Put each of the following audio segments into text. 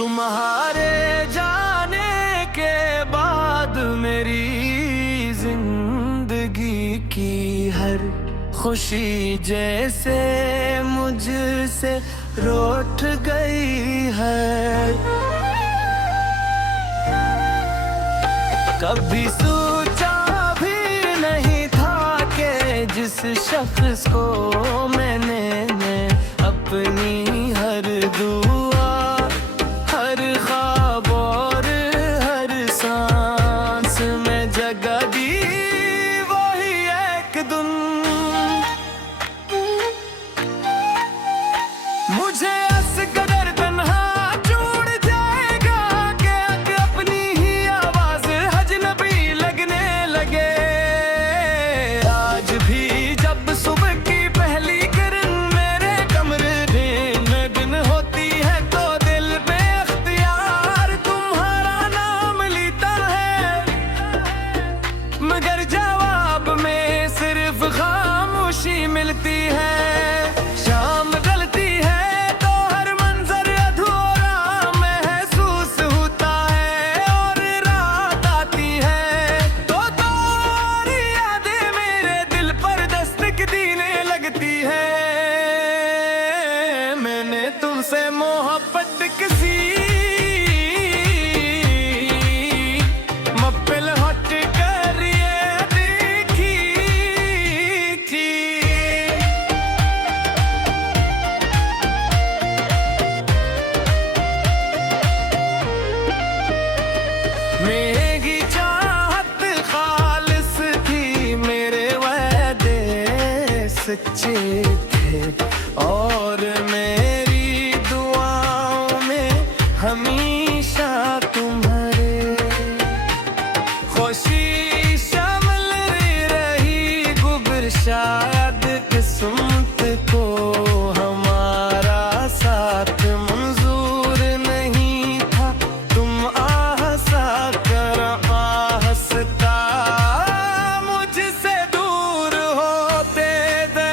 तुम्हारे जाने के बाद मेरी जिंदगी की हर खुशी जैसे मुझसे रूठ गई है। कभी सोचा भी नहीं था कि जिस शख्स को मैंने अपनी हर दुआ, हर ख्वाब और हर सांस में जगह दी, वही एक दिन मुझे असकदर तन्हा छोड़ जाएगा कि अपनी ही आवाज अजनबी लगने लगे। आज भी जब सुबह की पहली किरण मेरे कमरे में दिन होती है तो दिल बेख्तियार तुम्हारा नाम लेता है, मगर जवाब में सिर्फ खामोशी मिलती है। शाम ढलती है तो हर मंजर अधूरा महसूस होता है और रात आती है तो तुम्हारी यादें मेरे दिल पर दस्तक देने लगती है। मैंने तुमसे मोहब्बत किसी मप्पिल हट कर ये देखी थी। मेरी चाहत खालिस थी, मेरे वादे सच्चे थे और मेरी दुआओं में हमेशा तुम्हारे खुशी शामिल रही। गुबर शायद किस्मत को हमारा साथ मंजूर नहीं था, तुम आहसा कर आहस्ता मुझसे दूर होते थे।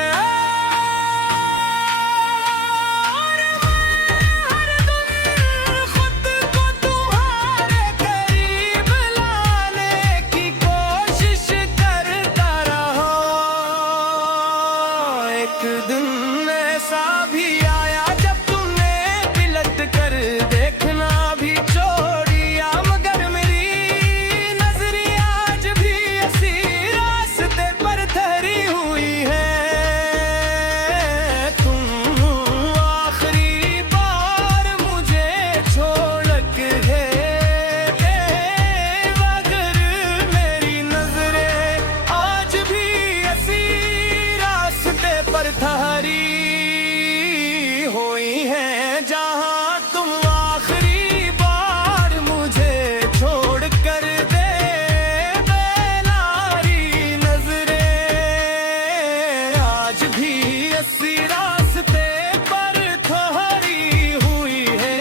और मैं हर दिन खुद को तुम्हारे करीब लाने की कोशिश करता रहा। एक दिन ऐसा भी आया जब तुमने पिलट कर देखना भी छोड़ दिया, मगर मेरी नजरें आज भी इसी रास्ते पर ठहरी हुई है। तुम आखिरी बार मुझे छोड़ के गए, मगर मेरी नजरें आज भी इसी रास्ते पर ठहरी हुई हैं। जहां तुम आखिरी बार मुझे छोड़ कर दे, बेलारी नजरें आज भी इसी रास्ते पर ठहरी हुई है।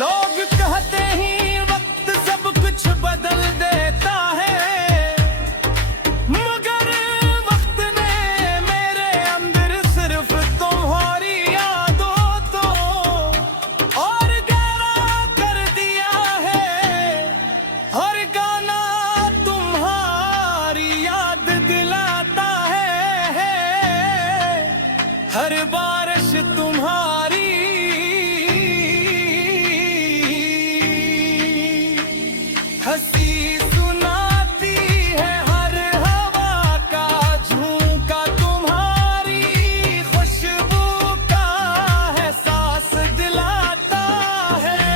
लोग कहते ही वक्त सब कुछ बदल देता है, मगर वक्त ने मेरे अंदर सिर्फ तुम्हारी यादों तो और गहरा कर दिया है। हर गाना तुम्हारी याद दिलाता है, हर बारिश तुम्हारी हंसी सुनाती है, हर हवा का झोंका तुम्हारी खुशबू का एहसास दिलाता है।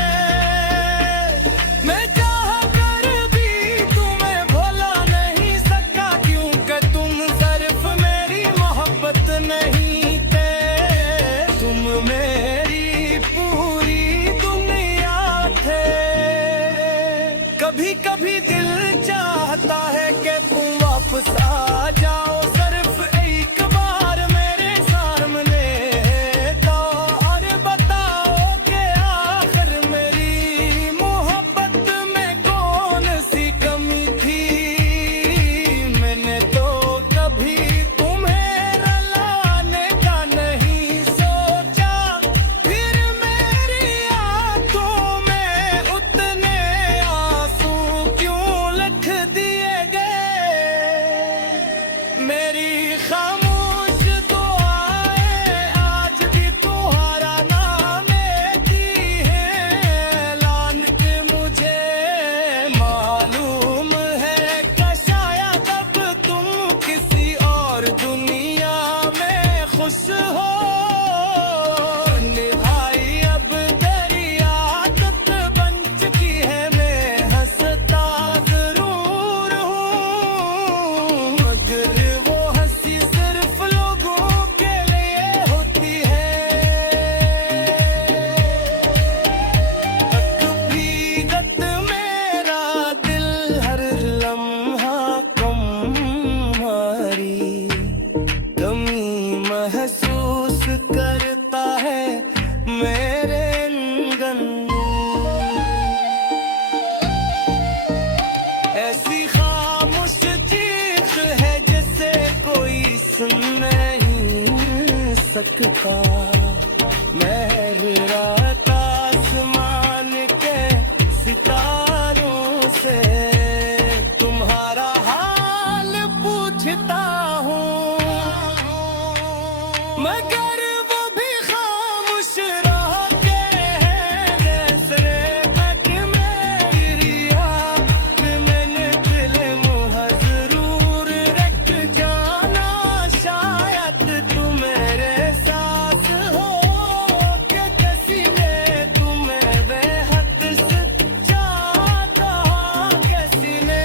मैं चाह कर भी तुम्हें भुला नहीं सका, क्योंकि तुम सिर्फ मेरी मोहब्बत नहीं थे, तुम मेरी पूरी दुनिया थे। कभी कभी दिल चाहता है कि तुम वापस आ जाओ, सिर्फ एक बार मेरे सामने तो और बताओ कि आखिर मेरी मोहब्बत में कौन सी सकता। महर रात आसमान के सितारों से तुम्हारा हाल पूछता हूँ, मगर वो भी खामोश रह के है। जैसे पग मेरी आँख मैंने दिल मुहा जरूर रख जाना। शायद तू मेरे साथ हो के किसी ने तुम्हें बेहद से चाहता। किसी ने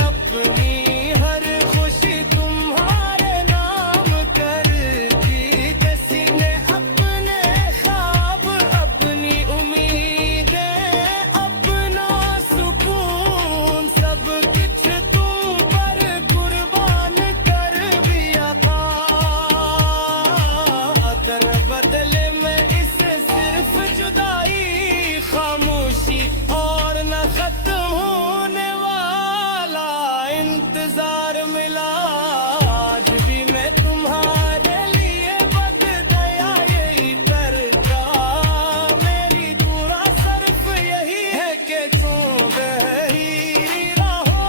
अपनी हर खुशी तुम्हारे नाम कर दी। किसी ने अपने ख्वाब, अपनी उम्मीदें, अपना सुकून सब कुछ तुम पर कुर्बान कर दिया था। तेरे बदले में इससे सिर्फ जुदाई, खामोशी और न खत्म होने वाला इंतजार मिला। आज भी मैं तुम्हारे लिए बद दया यही करता। मेरी पूरा सर्फ यही है कि तुम बहरी रहो,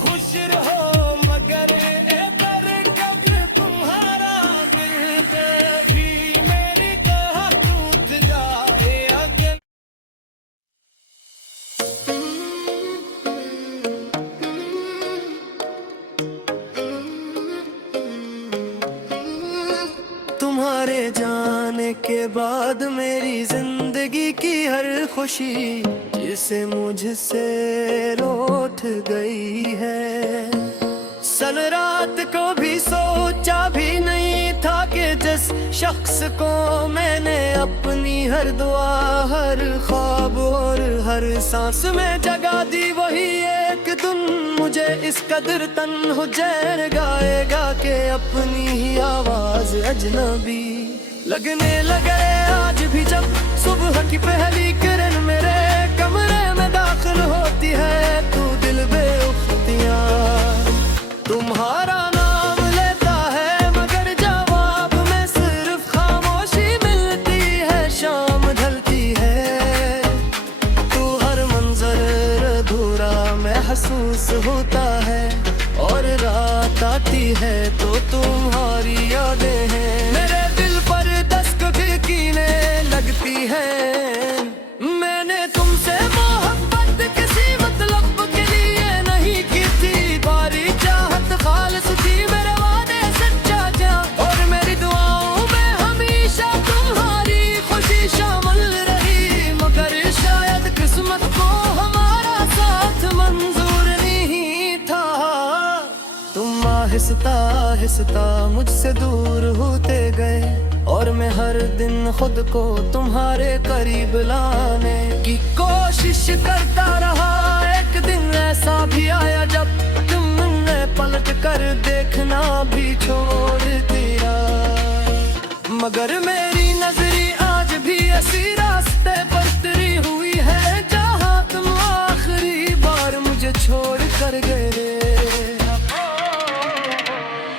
खुश रहो, मगर अगर कभी तुम्हारा दिल कभी मेरी तरह टूट जाए। अगर तुम्हारे जाने के बाद मेरी जिंदगी की हर खुशी जिसे मुझसे रूठ गई है। सन रात को भी सोचा भी नहीं था कि जिस शख्स को मैंने अपनी हर दुआ, हर ख्वाब और हर सांस में जगा दी, वही एक दिन मुझे इस कदर तन्हा जहर गाएगा कि अपनी ही आवाज अजनबी लगने लगे। आज भी जब सुबह की पहली किरण मेरे कमरे में दाखिल होती है, तू दिल बेउख्तियां तुम्हारा नाम लेता है, मगर जवाब में सिर्फ खामोशी मिलती है। शाम ढलती है, तू हर मंजर अधूरा महसूस होता है, और रात आती है तो तुम्हारी यादें हैं मेरे दिल पर दस्तक कीने लगती है। मैंने तुमसे मोहब्बत किसी मतलब के लिए नहीं की थी, बारी चाहत खालिस थी, मेरे वादे सच्चा जा, और मेरी दुआओं में हमेशा तुम्हारी खुशी शामिल रही। मगर शायद किस्मत को हमारा साथ मंजूर नहीं था। तुम आहिस्ता आहिस्ता मुझसे दूर होते गए, और मैं हर दिन खुद को तुम्हारे करीब लाने की कोशिश करता रहा। एक दिन ऐसा भी आया जब तुमने पलट कर देखना भी छोड़ दिया, मगर मेरी नजरी आज भी ऐसी रास्ते पर तेरी हुई है जहाँ तुम आखिरी बार मुझे छोड़ कर गए।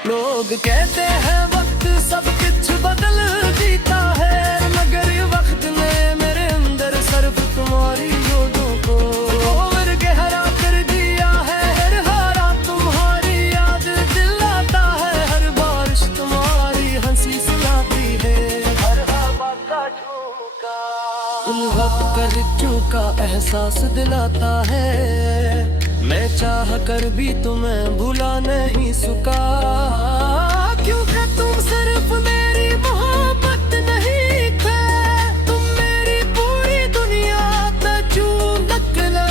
लोग कहते हैं वक्त सब कुछ बदल देता है, मगर वक्त ने मेरे अंदर सिर्फ तुम्हारी यादों को और गहरा कर दिया है। हर हारा तुम्हारी याद दिलाता है, हर बारिश तुम्हारी हंसी सुनाती है, हर हवा का झोंका उल्हक कर चूका एहसास दिलाता है। मैं चाह कर भी तुम्हें भुला नहीं सका, क्योंकि तुम सिर्फ मेरी मोहब्बत नहीं थे, तुम मेरी पूरी दुनिया तू निकले।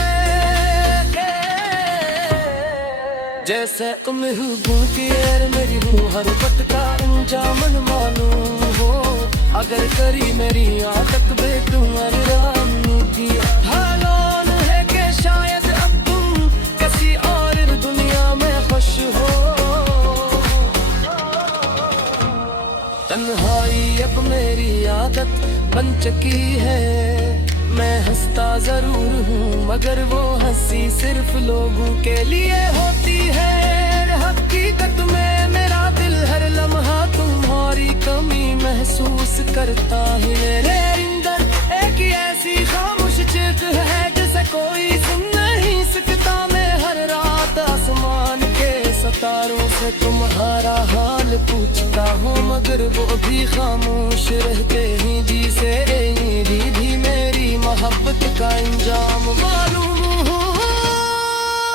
जैसे तुम हूँ की एर मेरी हूँ, हर बात का अंजाम मालूम हो। अगर करी मेरी आदत बे तुम्हारी रानी की हालान है कि शायद अब तुम किसी और दुनिया में खुश हो। तन्हाई अब मेरी आदत बन चुकी है, मैं हंसता जरूर हूँ मगर वो हंसी सिर्फ लोगों के लिए होती है। हकीकत में मेरा दिल हर लम्हा महसूस करता ही मेरे अंदर एक ऐसी खामोश चीख है जिसे कोई सुन नहीं सकता। मैं हर रात आसमान के सितारों से तुम्हारा हाल पूछता हूँ, मगर वो भी खामोश रहते ही जी से भी मेरी मोहब्बत का अंजाम मालूम हो।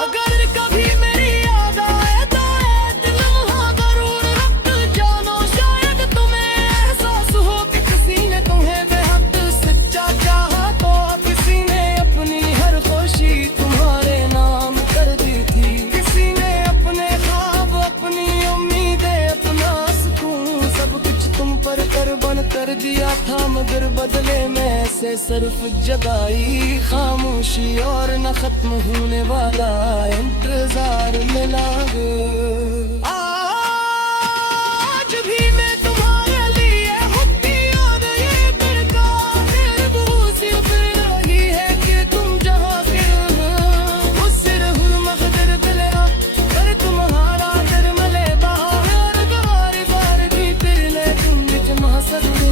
अगर कभी मेरी याद आए तो एक लम्हा जरूर रख जानो, शायद तुम्हें एहसास हो कि किसी ने तुम्हें बेहद सच्चा चाहा, तो किसी ने अपनी हर खुशी तुम्हारे नाम कर दी थी। किसी ने अपने ख्वाब, अपनी उम्मीदें, अपना सुकून सब कुछ तुम पर कुर्बान कर दिया था, मगर बदले में से सिर्फ जगाई खामोशी और न खत्म होने वाला इंतजार मिला। आज भी मैं तुम्हारे लिए होती और ये करता सी उतर रही है कि तुम जहाँ के उससे रहुल मगदर दिला पर तुम्हारा दर मले बाहर बारी बार भी तिरले तुम जमा सकते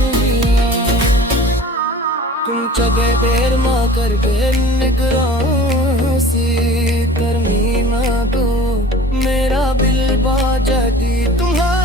तुम चगे देर माँ कर गए निगरां सी करनी ना दो मेरा बिल बाजा दी तुम्हारा।